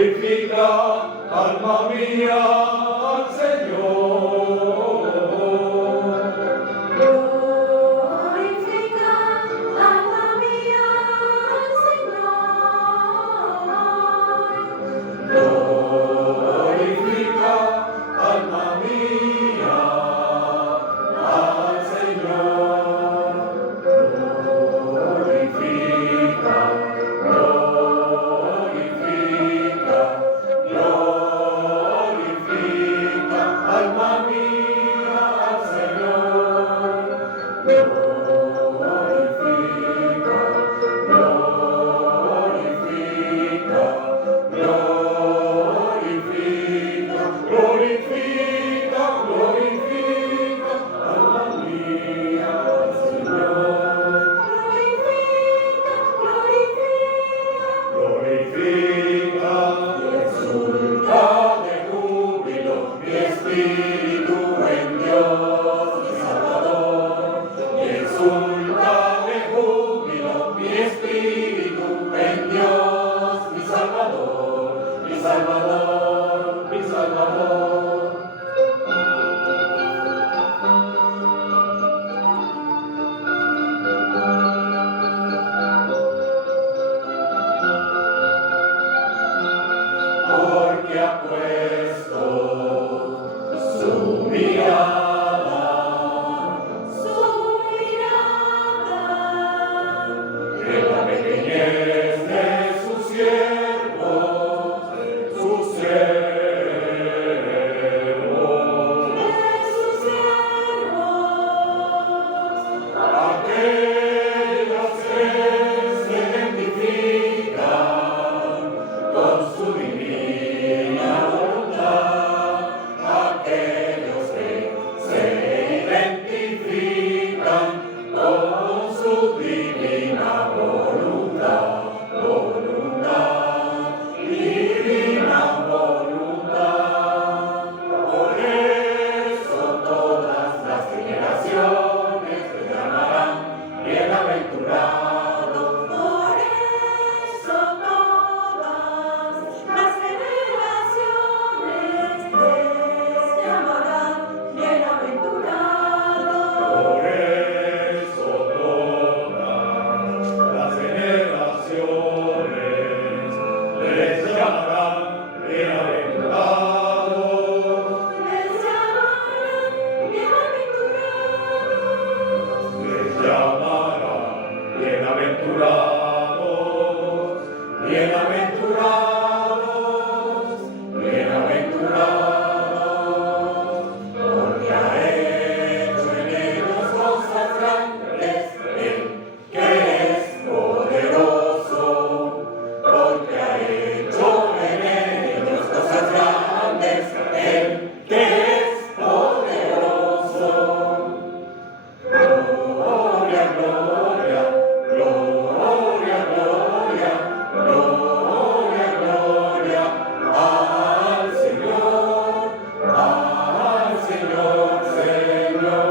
Glorifica, alma mía, al Señor. Glorifica, alma mía, al Señor. Glorifica, alma mía, al Señor. Glorifica, glorifica, glorifica, alma mía, al Señor. Glorifica, glorifica, glorifica, glorifica, glorifica, alma mía, al Señor. Glorifica, y exulta de júbilo mi espíritu en Dios mi Salvador. Y exulta de júbilo mi espíritu en Dios mi Salvador, mi Salvador, mi Salvador. Porque ha puesto su mirada en la pequeñez de sus siervos, sus siervos. Aquellos que se identifican con su divina voluntad, aquellos que se identifican con su divina voluntad, divina voluntad. Por eso todas las generaciones te llamarán bienaventurado. Por eso todas las generaciones te llamarán bienaventurado. Por eso todas las generaciones les llamarán bienaventurados. Les llamarán bienaventurados. Les llamarán bienaventurados, bienaventurados, bienaventurados, porque ha hecho en ellos cosas grandes, Él que es poderoso, porque ha hecho en ellos cosas grandes, Él que es poderoso. Gloria, gloria, gloria, gloria, gloria, gloria al Señor, Señor.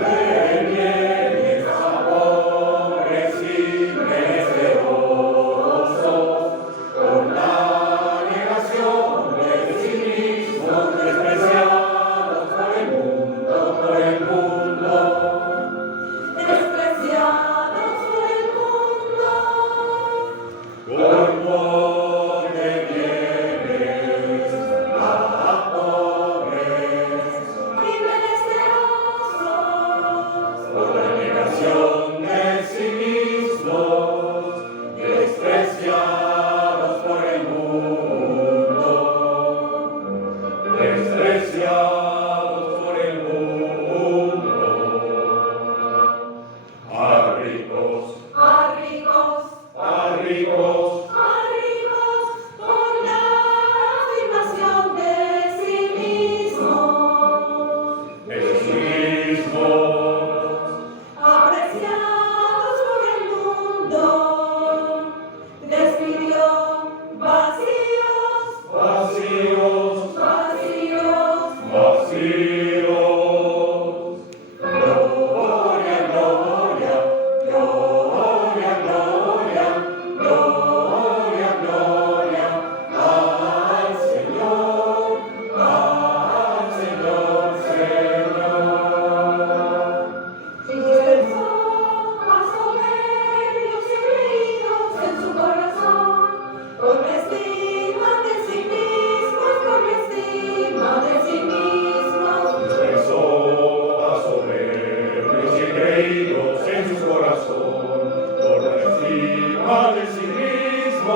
De bienes, amores inmerecerosos, con la negación de sí mismos, despreciados por el mundo, Despreciados por el mundo. por de bienes a pobres, Y menesterosos. por la negación de sí mismos, despreciados por el mundo, despreciados por el mundo, a ricos, A ricos. a ricos, Arribos por la afirmación de sí mismos, de sí mismos, apreciados por el mundo, despidió vacíos, vacíos, vacíos, vacíos. Gloria, gloria, gloria, gloria, gloria.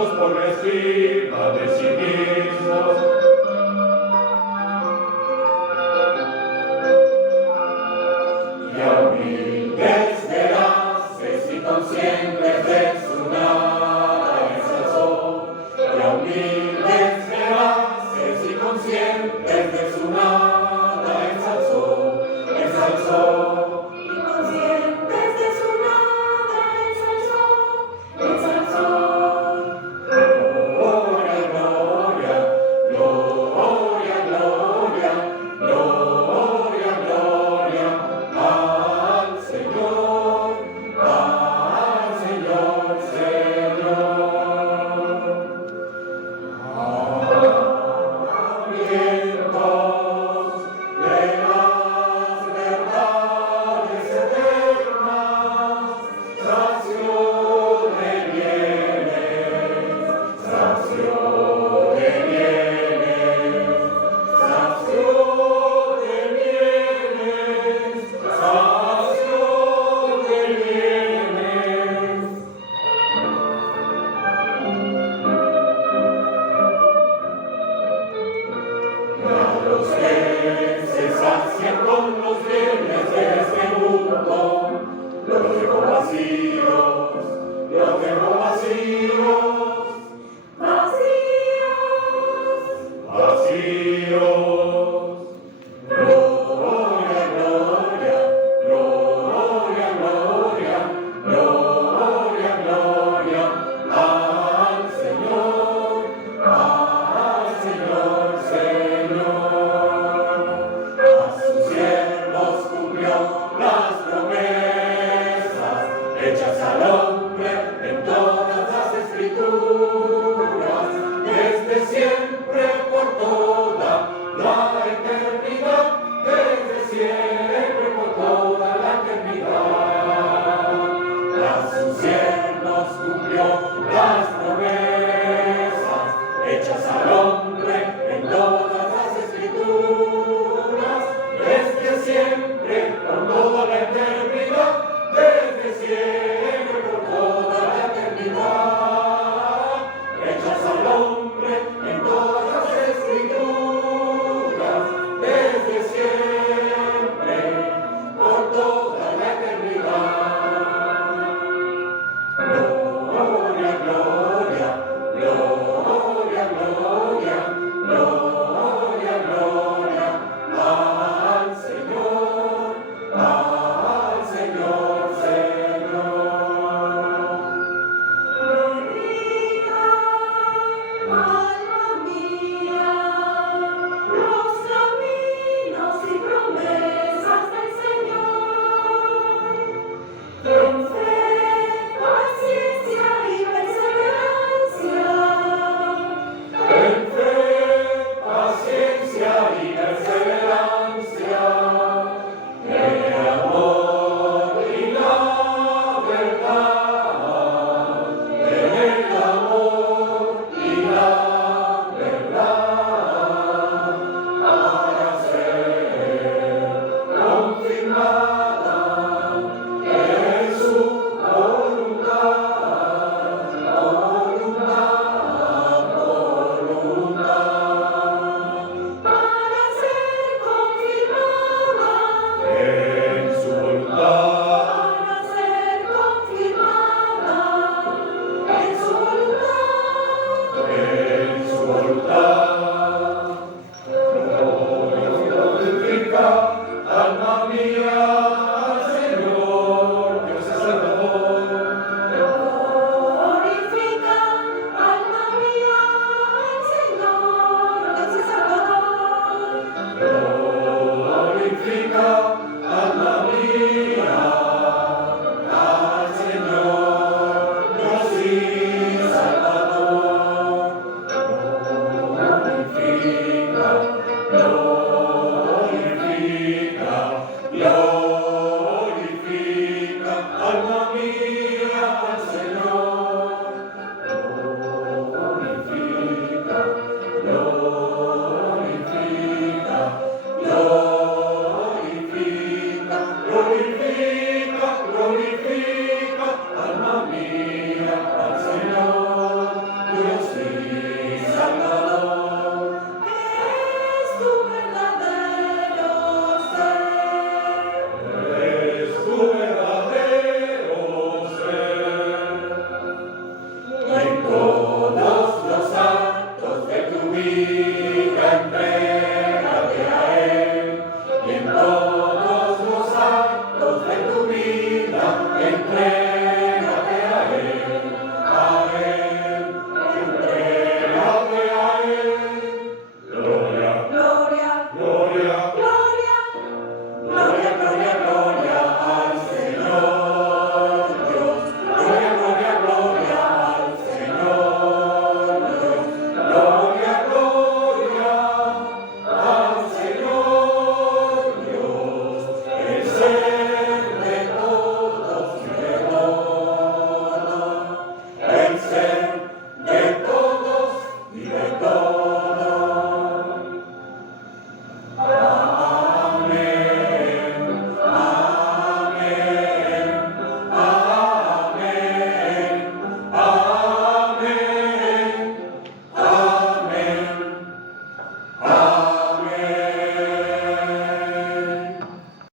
todos por encima de sí mismos. Y a humildes veraces y conscientes de su nada ensalzó. Y a humildes veraces y conscientes de su nada ensalzó. Y conscientes de su nada ensalzó. Gloria, gloria, gloria, gloria, gloria, gloria al Señor